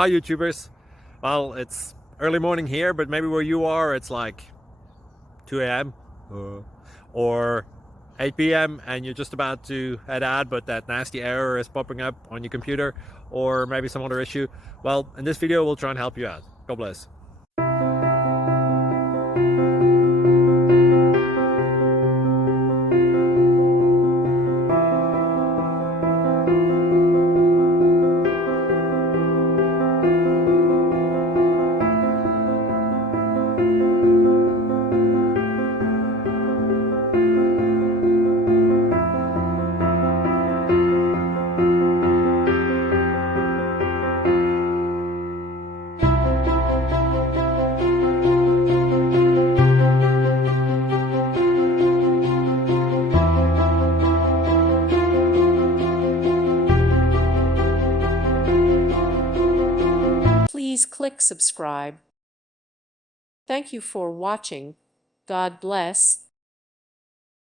Hi YouTubers. Well, it's early morning here, but maybe where you are it's like 2 a.m. or 8 p.m. and you're just about to head out, but that nasty error is popping up on your computer, or maybe some other issue. Well, in this video we'll try and help you out. God bless. Please click subscribe. Thank you for watching. God bless.